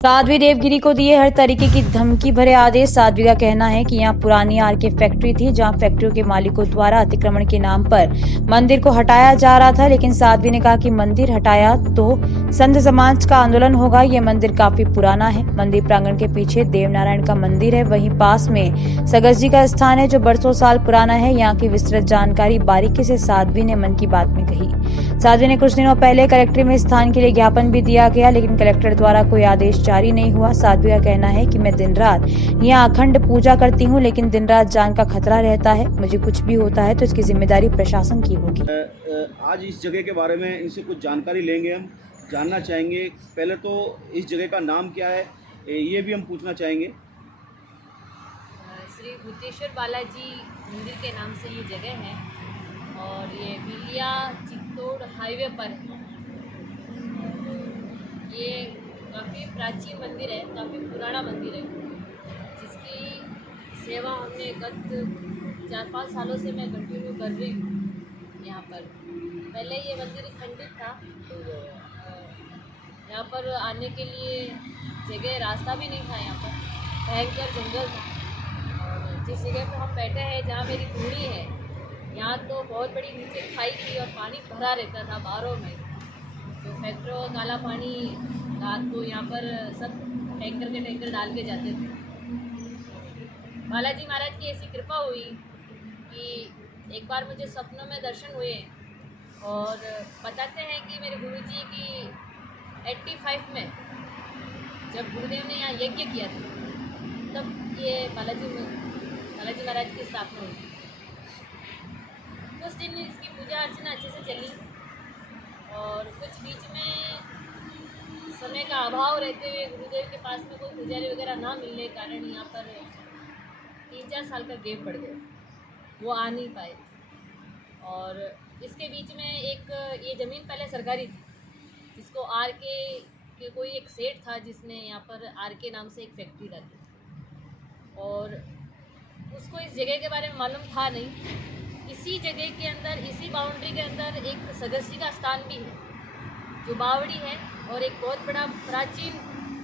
साध्वी देवगिरी को दिए हर तरीके की धमकी भरे आदेश। साध्वी का कहना है कि यहाँ पुरानी आरके फैक्ट्री थी, जहाँ फैक्ट्रियों के मालिकों द्वारा अतिक्रमण के नाम पर मंदिर को हटाया जा रहा था। लेकिन साध्वी ने कहा कि मंदिर हटाया तो संत समाज का आंदोलन होगा। यह मंदिर काफी पुराना है। मंदिर प्रांगण के पीछे देवनारायण का मंदिर है, वहीं पास में सगस जी का स्थान है जो बरसों साल पुराना है। यहाँ की विस्तृत जानकारी बारीकी से साध्वी ने मन की बात में कही। साध्वी ने कुछ दिनों पहले कलेक्ट्रेट में स्थान के लिए ज्ञापन भी दिया गया, लेकिन कलेक्टर द्वारा कोई आदेश जारी नहीं हुआ। साध्वी का कहना है कि मैं दिन रात यहाँ अखंड पूजा करती हूँ, लेकिन दिन रात जान का खतरा रहता है। मुझे कुछ भी होता है तो इसकी जिम्मेदारी प्रशासन की होगी। आज इस जगह के बारे में इनसे कुछ जानकारी लेंगे, हम जानना चाहेंगे। पहले तो इस जगह का नाम क्या है ये भी हम पूछना चाहेंगे। श्री भूतेश्वर बालाजी मंदिर के नाम से ये जगह है और ये बिलिया चित्तौड़ हाईवे पर है। ये काफ़ी प्राचीन मंदिर है, काफ़ी पुराना मंदिर है, जिसकी सेवा हमने गत 4-5 सालों से मैं कंटिन्यू कर रही हूँ यहाँ पर। पहले ये मंदिर खंडित था, तो यहाँ पर आने के लिए जगह रास्ता भी नहीं था। यहाँ पर भयंकर जंगल था और जिस जगह पर हम बैठे हैं, जहाँ मेरी धूड़ी है, यहाँ तो बहुत बड़ी नीचे खाई थी और पानी भरा रहता था 12 में। तो फैक्ट्रियों काला पानी रात को यहाँ पर सब टैंकर के टैंकर डाल के जाते थे। बालाजी महाराज की ऐसी कृपा हुई कि एक बार मुझे सपनों में दर्शन हुए और बताते हैं कि मेरे गुरुजी की 85 में जब गुरुदेव ने यहाँ यज्ञ किया था, तब ये बालाजी महाराज की स्थापना हुई। कुछ दिन इसकी पूजा अर्चना अच्छे से चली और कुछ बीच में समय का अभाव रहते हुए गुरुदेव के पास में कोई पुजारी वगैरह ना मिलने के कारण यहाँ पर 3-4 साल का गैप पड़ गया, वो आ नहीं पाए। और इसके बीच में एक ये ज़मीन पहले सरकारी थी, जिसको आर के कोई एक सेठ था जिसने यहाँ पर आर के नाम से एक फैक्ट्री डाली और उसको इस जगह के बारे में मालूम था नहीं। इसी जगह के अंदर, इसी बाउंड्री के अंदर एक सगस जी का स्थान भी है जो बावड़ी है और एक बहुत बड़ा प्राचीन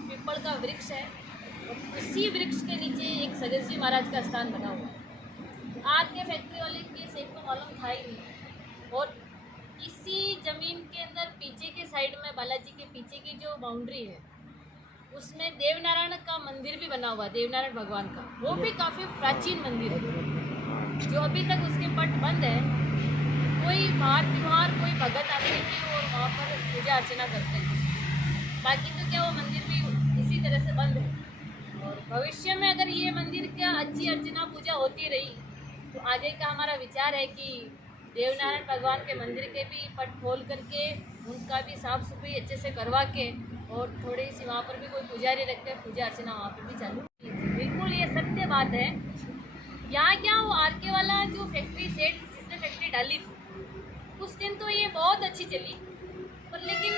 पीपल का वृक्ष है और उसी वृक्ष के नीचे एक सगस जी महाराज का स्थान बना हुआ है। आर के फैक्ट्री वाले के सेठ को मालूम था ही नहीं। और इसी ज़मीन के अंदर पीछे के साइड में, बालाजी के पीछे की जो बाउंड्री है, उसमें देवनारायण का मंदिर भी बना हुआ है, देवनारायण भगवान का। वो भी काफ़ी प्राचीन मंदिर है जो अभी तक उसके पट बंद है। कोई बाहर त्योहार कोई भगत आते हैं और वहाँ पर पूजा अर्चना करते हैं। बाकी तो क्या वो मंदिर भी इसी तरह से बंद है। और भविष्य में अगर ये मंदिर का अच्छी अर्चना पूजा होती रही तो आगे का हमारा विचार है कि देवनारायण भगवान के मंदिर के भी पट खोल करके उनका भी साफ सफाई अच्छे से करवा के और थोड़ी सी वहाँ पर भी कोई पुजारी रखते हैं, पूजा अर्चना वहाँ पर भी चालू। बिल्कुल ये सत्य बात है। यहाँ क्या वो आर के वाला जो फैक्ट्री सेठ जिसने फैक्ट्री डाली थी, कुछ दिन तो ये बहुत अच्छी चली, पर लेकिन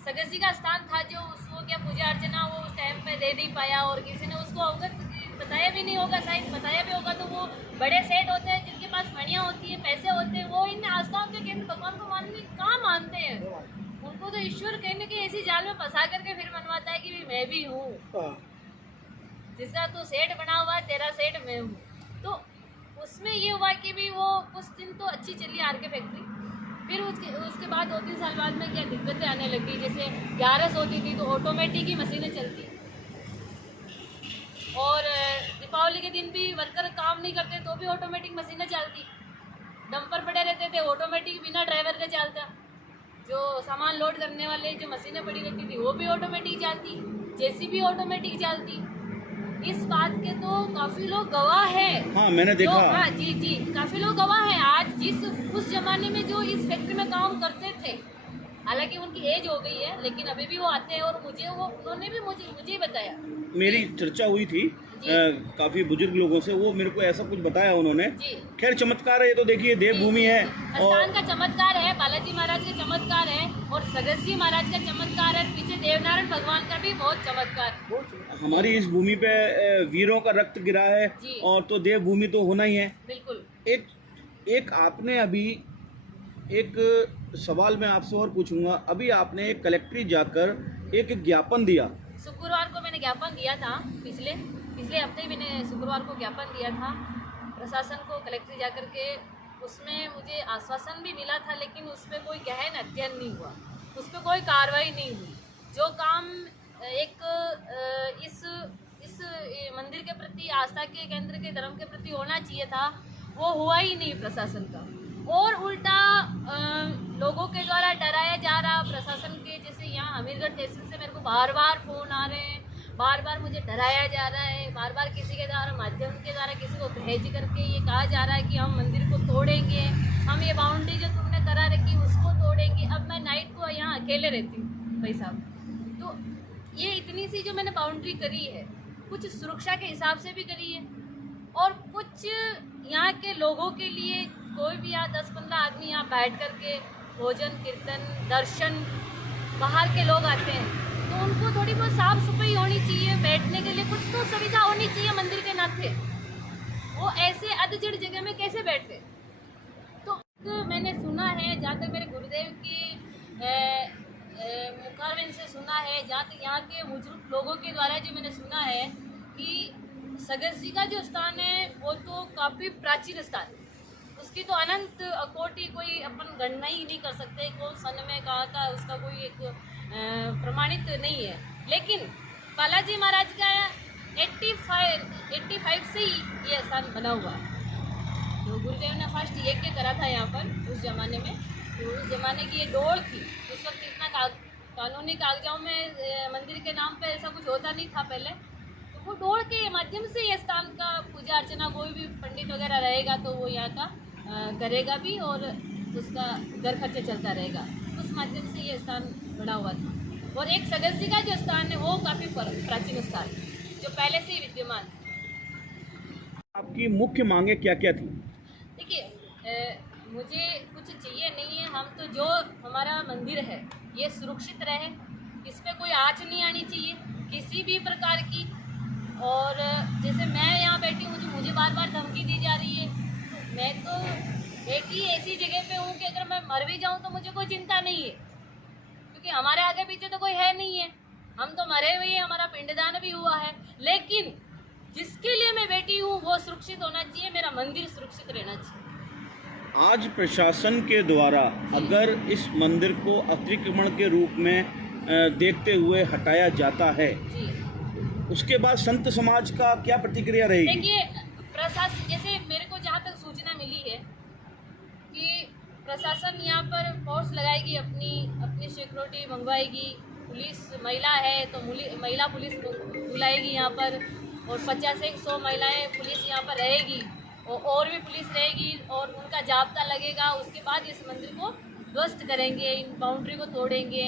सगस जी का स्थान था जो उसको क्या पूजा अर्चना वो उस टाइम पे दे नहीं पाया और किसी ने उसको अवगत बताया भी नहीं होगा। शायद बताया भी होगा तो वो बड़े सेठ होते हैं जिनके पास मणियाँ होती है, पैसे होते हैं, वो इन आस्थाओं के केंद्र भगवान को मानने कहाँ मानते हैं। उनको तो ईश्वर कहने की ऐसी जाल में फंसा करके फिर मनवाता है कि मैं भी हूँ, जिसका तो सेठ बना हुआ है, तेरा सेठ मैं हूँ। तो उसमें ये हुआ कि भी वो कुछ दिन तो अच्छी चली आर के फैक्ट्री, फिर उसके बाद 2-3 साल बाद में क्या दिक्कतें आने लगी। जैसे ग्यारस होती थी तो ऑटोमेटिक ही मशीनें चलती और दीपावली के दिन भी वर्कर काम नहीं करते तो भी ऑटोमेटिक मशीनें चलती। डंपर पड़े रहते थे, ऑटोमेटिक बिना ड्राइवर के चलता। जो सामान लोड करने वाले जो मशीनें पड़ी रहती थी वो भी ऑटोमेटिक चलती, जेसीबी ऑटोमेटिक चलती। इस बात के तो काफ़ी लोग गवाह हैं। हाँ, मैंने देखा। हाँ जी, काफ़ी लोग गवाह हैं। आज उस जमाने में जो इस फैक्ट्री में काम करते थे, हालांकि उनकी एज हो गई है, लेकिन अभी भी वो आते हैं और उन्होंने भी मुझे बताया। मेरी चर्चा हुई थी काफ़ी बुजुर्ग लोगों से, वो मेरे को ऐसा कुछ बताया उन्होंने। खैर चमत्कार है ये तो, देखिए देवभूमि है, स्थान का चमत्कार है, बालाजी महाराज का चमत्कार है और सगस जी महाराज का चमत्कार है, पीछे देवनारायण भगवान का भी बहुत चमत्कार। हमारी इस भूमि पे वीरों का रक्त गिरा है और तो देवभूमि तो होना ही है। बिल्कुल। एक आपने अभी एक सवाल मैं आपसे और पूछूंगा। अभी आपने एक कलेक्ट्री जाकर एक ज्ञापन दिया शुक्रवार को मैंने ज्ञापन दिया था, पिछले हफ्ते ही मैंने शुक्रवार को ज्ञापन दिया था प्रशासन को, कलेक्ट्रेट जाकर के। उसमें मुझे आश्वासन भी मिला था, लेकिन उस पर कोई गहन अध्ययन नहीं हुआ, उस पर कोई कार्रवाई नहीं हुई। जो काम एक इस मंदिर के प्रति, आस्था के केंद्र के धर्म के प्रति होना चाहिए था, वो हुआ ही नहीं प्रशासन का। और उल्टा लोगों के द्वारा डराया जा रहा प्रशासन के। जैसे यहाँ हमीरगढ़ स्टेशन से मेरे को बार बार फ़ोन आ रहे हैं, बार बार मुझे डराया जा रहा है, बार बार किसी के द्वारा, माध्यम के द्वारा किसी को भेज करके ये कहा जा रहा है कि हम मंदिर को तोड़ेंगे, हम ये बाउंड्री जो तुमने करा रखी उसको तोड़ेंगे। अब मैं नाइट को यहाँ अकेले रहती हूँ भाई साहब, तो ये इतनी सी जो मैंने बाउंड्री करी है, कुछ सुरक्षा के हिसाब से भी करी है, और कुछ यहाँ के लोगों के लिए, कोई भी यहाँ 10-15 आदमी यहाँ बैठ करके भोजन, कीर्तन, दर्शन, बाहर के लोग आते हैं, तो उनको थोड़ी बहुत साफ सफाई होनी चाहिए, बैठने के लिए कुछ तो सुविधा होनी चाहिए मंदिर के नाते। वो ऐसे अधजड़ जगह में कैसे बैठते? तो मैंने सुना है, जहाँ तक मेरे गुरुदेव की मुखारविंद से सुना है, जहाँ तक यहाँ के बुजुर्ग लोगों के द्वारा जो मैंने सुना है कि सगस जी का जो स्थान है वो तो काफ़ी प्राचीन स्थान है, उसकी तो अनंत कोटि कोई अपन गणना ही नहीं कर सकते, कौन सन में कहा था, उसका कोई एक प्रमाणित नहीं है। लेकिन बालाजी महाराज का 85 से ही ये स्थान बना हुआ है। तो गुरुदेव ने फर्स्ट यज्ञ करा था यहाँ पर उस ज़माने में, तो उस ज़माने की ये डोर थी। उस वक्त इतना कानूनी कागजातों में मंदिर के नाम पे ऐसा कुछ होता नहीं था पहले, तो वो डोर के माध्यम से ये स्थान का पूजा अर्चना, कोई भी पंडित वगैरह रहेगा तो वो यहाँ का करेगा भी, और उसका घर खर्चा चलता रहेगा। उस माध्यम से ये स्थान बना हुआ था। और एक सगस जी का जो स्थान है वो काफ़ी प्राचीन स्थान है, जो पहले से ही विद्यमान है। आपकी मुख्य मांगे क्या क्या थी? देखिए, मुझे कुछ चाहिए नहीं है, हम तो जो हमारा मंदिर है ये सुरक्षित रहे, इस पर कोई आँच नहीं आनी चाहिए किसी भी प्रकार की। और जैसे मैं यहाँ बैठी हूँ, जो मुझे बार बार धमकी दी जा रही है, मैं तो एक ही ऐसी जगह पे हूँ कि अगर मैं मर भी जाऊँ तो मुझे कोई चिंता नहीं है, क्योंकि हमारे आगे पीछे तो कोई है नहीं है, हम तो मरे हुए हैं, हमारा पिंडदान भी हुआ है। लेकिन जिसके लिए मैं बैठी हूँ वो सुरक्षित होना चाहिए, मेरा मंदिर सुरक्षित रहना चाहिए। आज प्रशासन के द्वारा अगर इस मंदिर को अतिक्रमण के रूप में देखते हुए हटाया जाता है, जी, उसके बाद संत समाज का क्या प्रतिक्रिया रहेगी? देखिए, प्रशासन, जैसे मेरे को जहाँ तक सूचना मिली है कि प्रशासन यहाँ पर फोर्स लगाएगी, अपनी सिक्योरिटी मंगवाएगी, पुलिस, महिला है तो महिला पुलिस बुलाएगी यहाँ पर, और 50 से 100 महिलाएं पुलिस यहाँ पर रहेगी, और भी पुलिस रहेगी, और उनका जाब्ता लगेगा। उसके बाद इस मंदिर को ध्वस्त करेंगे, इन बाउंड्री को तोड़ेंगे,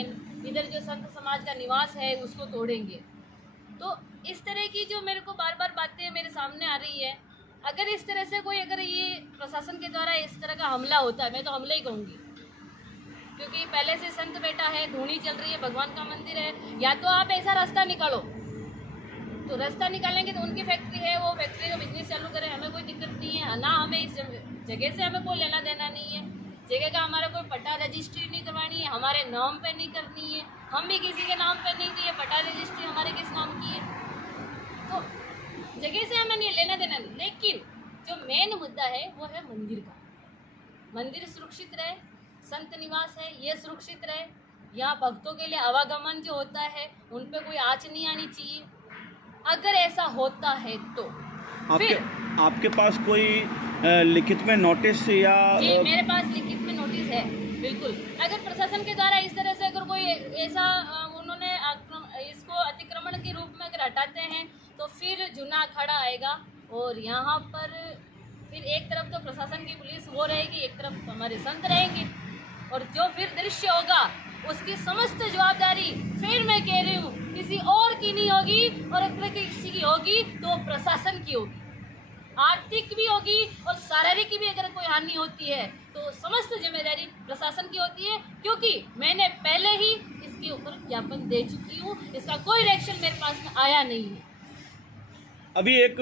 इधर जो संत समाज का निवास है उसको तोड़ेंगे। तो इस तरह की जो मेरे को बार बार बातें मेरे सामने आ रही है, अगर इस तरह से कोई, अगर ये प्रशासन के द्वारा इस तरह का हमला होता है, मैं तो हमला ही कहूँगी, क्योंकि पहले से संत बैठा है, धूनी चल रही है, भगवान का मंदिर है। या तो आप ऐसा रास्ता निकालो, तो रास्ता निकालेंगे तो उनकी फैक्ट्री है, वो फैक्ट्री का बिजनेस चालू करें, हमें कोई दिक्कत नहीं है ना, हमें इस जगह से हमें कोई लेना देना नहीं है, जगह का हमारा कोई पट्टा रजिस्ट्री नहीं करवानी है, हमारे नाम पे नहीं करनी है, हम भी किसी के नाम पे नहीं किए, पट्टा रजिस्ट्री हमारे किस नाम की है, तो जगह से हमें नहीं लेना देना नहीं। लेकिन जो मेन मुद्दा है वो है मंदिर का, मंदिर सुरक्षित रहे, संत निवास है ये सुरक्षित रहे, यहाँ भक्तों के लिए आवागमन जो होता है उन पे कोई आँच नहीं आनी चाहिए। अगर ऐसा होता है तो आपके पास कोई लिखित में नोटिस या? जी, मेरे पास लिखित में नोटिस है, बिल्कुल। अगर प्रशासन के द्वारा इस तरह से अगर कोई ऐसा उन्होंने इसको अतिक्रमण के रूप में अगर हटाते हैं तो फिर जुना अखाड़ा आएगा, और यहाँ पर फिर एक तरफ तो प्रशासन की पुलिस वो रहेगी, एक तरफ हमारे संत रहेंगे, और जो फिर दृश्य होगा उसकी समस्त जवाबदारी, फिर मैं कह रही हूँ, किसी और की नहीं होगी, और अगर किसी की होगी तो प्रशासन की होगी, आर्थिक भी होगी और शारीरिक भी अगर कोई हानि होती है तो समस्त जिम्मेदारी प्रशासन की होती है, क्योंकि मैंने पहले ही इसके ऊपर ज्ञापन दे चुकी हूँ, इसका कोई रिएक्शन मेरे पास में आया नहीं है। अभी एक